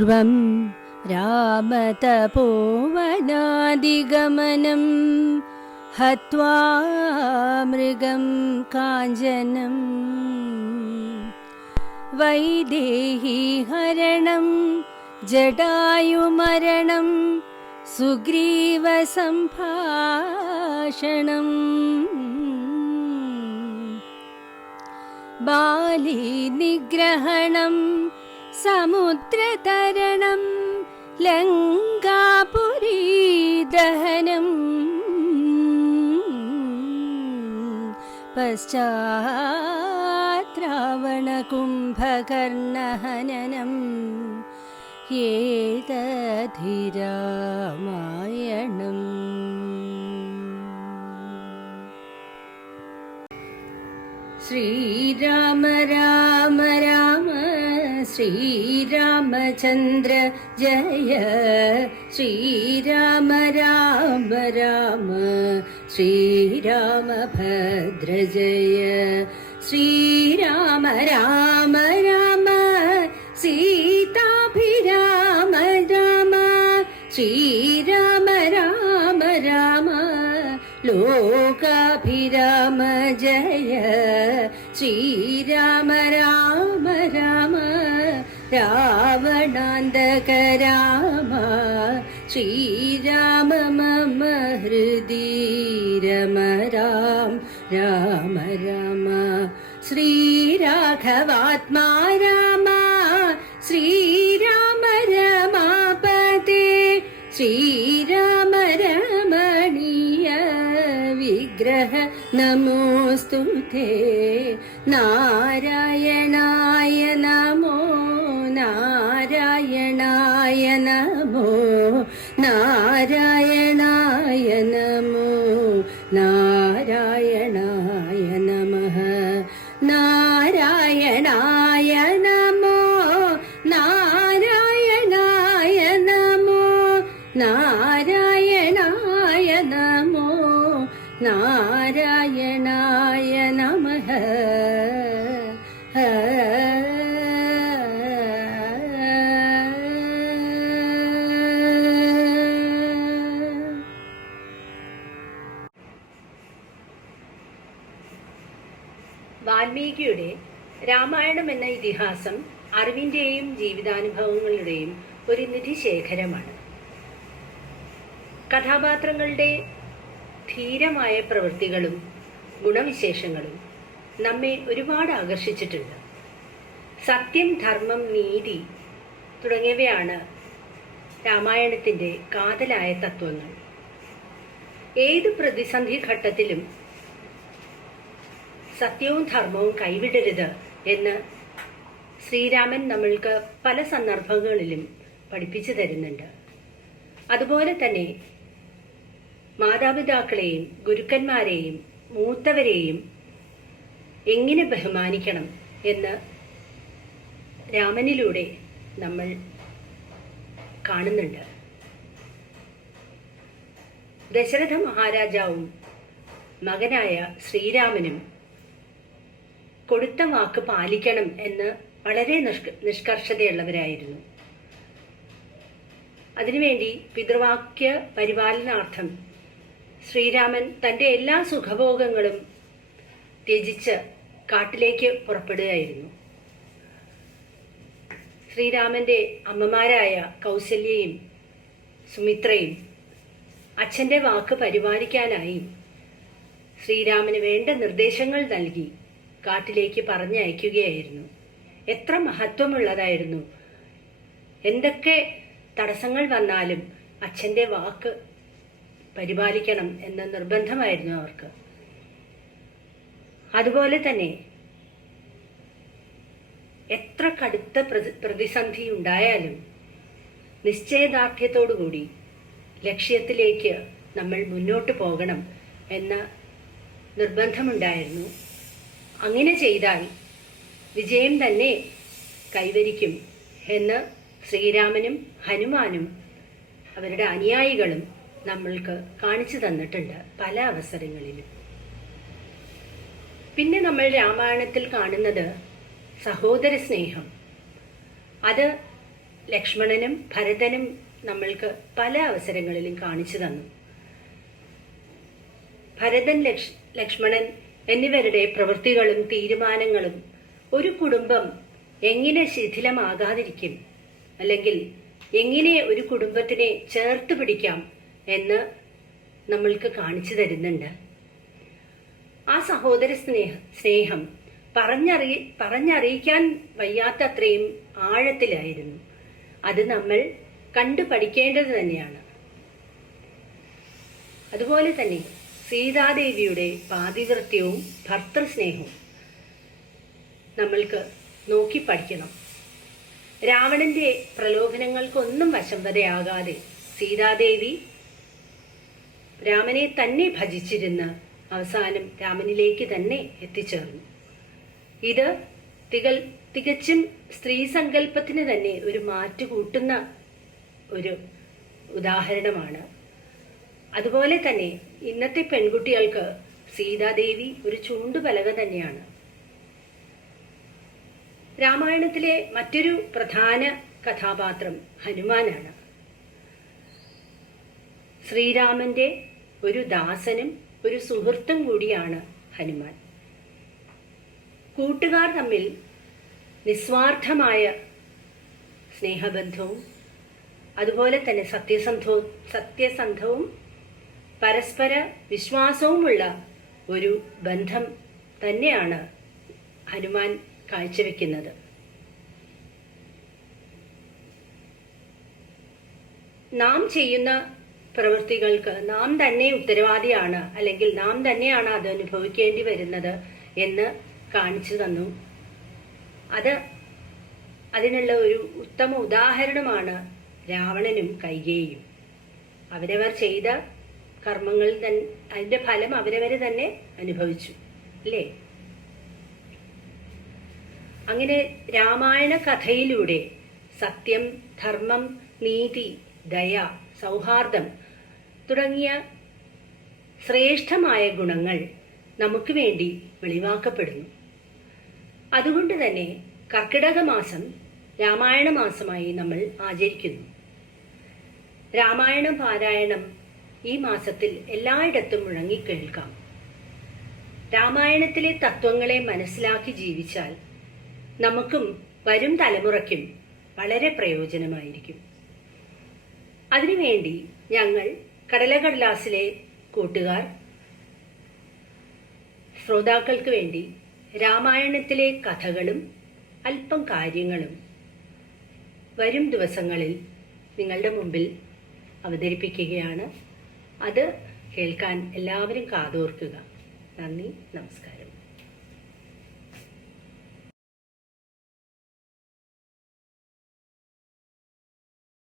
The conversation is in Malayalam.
पूर्वं रामतपोवनादिगमनं हत्वा मृगं काञ्चनं वैदेहीहरणं जटायुमरणं सुग्रीवसम्भाषणम् बालीनिग्रहणं समुद्रतरणं लङ्कापुरीदहनं पश्चात् रावणकुम्भकर्णहननम् एतद्धि रामायणम्। श्रीराम राम राम श्रीरामचन्द्र जय श्रीराम राम राम श्रीरामभद्र जय श्रीराम राम राम सीताभिराम राम श्रीराम राम राम लोकाभिराम जय श्रीराम राम राम रावणान्तक राम श्रीराम मम हृदि रम राम राम राम श्रीराघवात्मा राम श्रीराम रमापते श्रीराम रमणीय विग्रह नमोस्तुते नारायणाय नमो नारायणाय नमो नारायणाय नमो नारायणाय नमः नारायणाय नमो नारायणाय नमो नारायणाय नमो नारायणाय नमः വാൽമീകിയുടെ രാമായണം എന്ന ഇതിഹാസം അറിവിന്റെയും ജീവിതാനുഭവങ്ങളുടെയും ഒരു നിധിശേഖരമാണ്. കഥാപാത്രങ്ങളുടെ ധീരമായ പ്രവൃത്തികളും ഗുണവിശേഷങ്ങളും നമ്മെ ഒരുപാട് ആകർഷിച്ചിട്ടുണ്ട്. സത്യം, ധർമ്മം, നീതി തുടങ്ങിയവയാണ് രാമായണത്തിൻ്റെ കാതലായ തത്വങ്ങൾ. ഏത് പ്രതിസന്ധി ഘട്ടത്തിലും സത്യവും ധർമ്മവും കൈവിടരുത് എന്ന് ശ്രീരാമൻ നമ്മൾക്ക് പല സന്ദർഭങ്ങളിലും പഠിപ്പിച്ചു തരുന്നുണ്ട്. അതുപോലെ തന്നെ മാതാപിതാക്കളെയും ഗുരുക്കന്മാരെയും മൂത്തവരെയും എങ്ങനെ ബഹുമാനിക്കണം എന്ന് രാമനിലൂടെ നമ്മൾ കാണുന്നുണ്ട്. ദശരഥ മഹാരാജാവും മകനായ ശ്രീരാമനും കൊടുത്ത വാക്ക് പാലിക്കണം എന്ന് വളരെ നിഷ്കർഷതയുള്ളവരായിരുന്നു. അതിനുവേണ്ടി പിതൃവാക്യ പരിപാലനാർത്ഥം ശ്രീരാമൻ തൻ്റെ എല്ലാ സുഖഭോഗങ്ങളും ത്യജിച്ച് കാട്ടിലേക്ക് പുറപ്പെടുകയായിരുന്നു. ശ്രീരാമന്റെ അമ്മമാരായ കൗസല്യയും സുമിത്രയും അച്ഛൻ്റെ വാക്ക് പരിപാലിക്കാനായി ശ്രീരാമന് വേണ്ട നിർദ്ദേശങ്ങൾ നൽകി കാട്ടിലേക്ക് പറഞ്ഞയക്കുകയായിരുന്നു. എത്ര മഹത്വമുള്ളതായിരുന്നു! എന്തൊക്കെ തടസ്സങ്ങൾ വന്നാലും അച്ഛൻ്റെ വാക്ക് പരിപാലിക്കണം എന്ന നിർബന്ധമായിരുന്നു അവർക്ക്. അതുപോലെ തന്നെ എത്ര കടുത്ത പ്രതിസന്ധി ഉണ്ടായാലും നിശ്ചയദാർഢ്യത്തോടുകൂടി ലക്ഷ്യത്തിലേക്ക് നമ്മൾ മുന്നോട്ട് പോകണം എന്ന നിർബന്ധമുണ്ടായിരുന്നു. അങ്ങനെ ചെയ്താൽ വിജയം തന്നെ കൈവരിക്കും എന്ന് ശ്രീരാമനും ഹനുമാനും അവരുടെ അനുയായികളും നമ്മൾക്ക് കാണിച്ചു തന്നിട്ടുണ്ട് പല അവസരങ്ങളിലും. പിന്നെ നമ്മൾ രാമായണത്തിൽ കാണുന്നത് സഹോദര സ്നേഹം. അത് ലക്ഷ്മണനും ഭരതനും നമ്മൾക്ക് പല അവസരങ്ങളിലും കാണിച്ചു തന്നു. ഭരതൻ, ലക്ഷ്മണൻ എന്നിവരുടെ പ്രവൃത്തികളും തീരുമാനങ്ങളും ഒരു കുടുംബം എങ്ങനെ ശിഥിലമാകാതിരിക്കും, അല്ലെങ്കിൽ എങ്ങനെ ഒരു കുടുംബത്തിനെ ചേർത്ത് പിടിക്കാം എന്ന് നമ്മൾക്ക് കാണിച്ചു തരുന്നുണ്ട്. ആ സഹോദര സ്നേഹം പറഞ്ഞറിയിക്കാൻ വയ്യാത്തത്രയും ആഴത്തിലായിരുന്നു. അത് നമ്മൾ കണ്ടു പഠിക്കേണ്ടത് തന്നെയാണ്. അതുപോലെ തന്നെ സീതാദേവിയുടെ പാതിവൃത്യവും ഭർത്തൃസ്നേഹവും നമ്മൾക്ക് നോക്കി പഠിക്കണം. രാവണന്റെ പ്രലോഭനങ്ങൾക്കൊന്നും വശംവദയാകാതെ സീതാദേവി രാമനെ തന്നെ ഭജിച്ചിരുന്ന് അവസാനം രാമനിലേക്ക് തന്നെ എത്തിച്ചേർന്നു. ഇത് തികച്ചും സ്ത്രീ സങ്കല്പത്തിന് തന്നെ ഒരു മാറ്റുകൂട്ടുന്ന ഒരു ഉദാഹരണമാണ്. അതുപോലെ തന്നെ ഇന്നത്തെ പെൺകുട്ടികൾക്ക് സീതാദേവി ഒരു ചൂണ്ടുപലക തന്നെയാണ്. രാമായണത്തിലെ മറ്റൊരു പ്രധാന കഥാപാത്രം ഹനുമാനാണ്. ശ്രീരാമന്റെ ഒരു ദാസനും ഒരു സുഹൃത്തും കൂടിയാണ് ഹനുമാൻ. കൂട്ടുകാർ തമ്മിൽ നിസ്വാർത്ഥമായ സ്നേഹബന്ധവും അതുപോലെ തന്നെ സത്യസന്ധവും പരസ്പര വിശ്വാസവുമുള്ള ഒരു ബന്ധം തന്നെയാണ് ഹനുമാൻ കാഴ്ചവെക്കുന്നത്. നാം ചെയ്യുന്ന പ്രവൃത്തികൾക്ക് നാം തന്നെ ഉത്തരവാദിയാണ്, അല്ലെങ്കിൽ നാം തന്നെയാണ് അത് അനുഭവിക്കേണ്ടി വരുന്നത് എന്ന് കാണിച്ചു തന്നു. അതിനുള്ള ഒരു ഉത്തമ ഉദാഹരണമാണ് രാവണനും കൈകേയിയും. അവരവർ ചെയ്ത കർമ്മങ്ങളിൽ അതിന്റെ ഫലം അവരവരെ തന്നെ അനുഭവിച്ചു, അല്ലേ? അങ്ങനെ രാമായണ കഥയിലൂടെ സത്യം, ധർമ്മം, നീതി, ദയ, സൗഹാർദ്ദം തുടങ്ങിയ ശ്രേഷ്ഠമായ ഗുണങ്ങൾ നമുക്ക് വേണ്ടി വെളിവാക്കപ്പെടുന്നു. അതുകൊണ്ട് തന്നെ കർക്കിടക മാസം രാമായണ മാസമായി നമ്മൾ ആചരിക്കുന്നു. രാമായണ പാരായണം ഈ മാസത്തിൽ എല്ലായിടത്തും മുഴങ്ങിക്കേൾക്കാം. രാമായണത്തിലെ തത്വങ്ങളെ മനസ്സിലാക്കി ജീവിച്ചാൽ നമുക്കും വരും തലമുറയ്ക്കും വളരെ പ്രയോജനമായിരിക്കും. അതിനുവേണ്ടി ഞങ്ങൾ കടലകടലാസിലെ കൂട്ടുകാർ ശ്രോതാക്കൾക്ക് വേണ്ടി രാമായണത്തിലെ കഥകളും അല്പം കാര്യങ്ങളും വരും ദിവസങ്ങളിൽ നിങ്ങളുടെ മുമ്പിൽ അവതരിപ്പിക്കുകയാണ്. അത് കേൾക്കാൻ എല്ലാവരും കാതോർക്കുക. നന്ദി, നമസ്കാരം.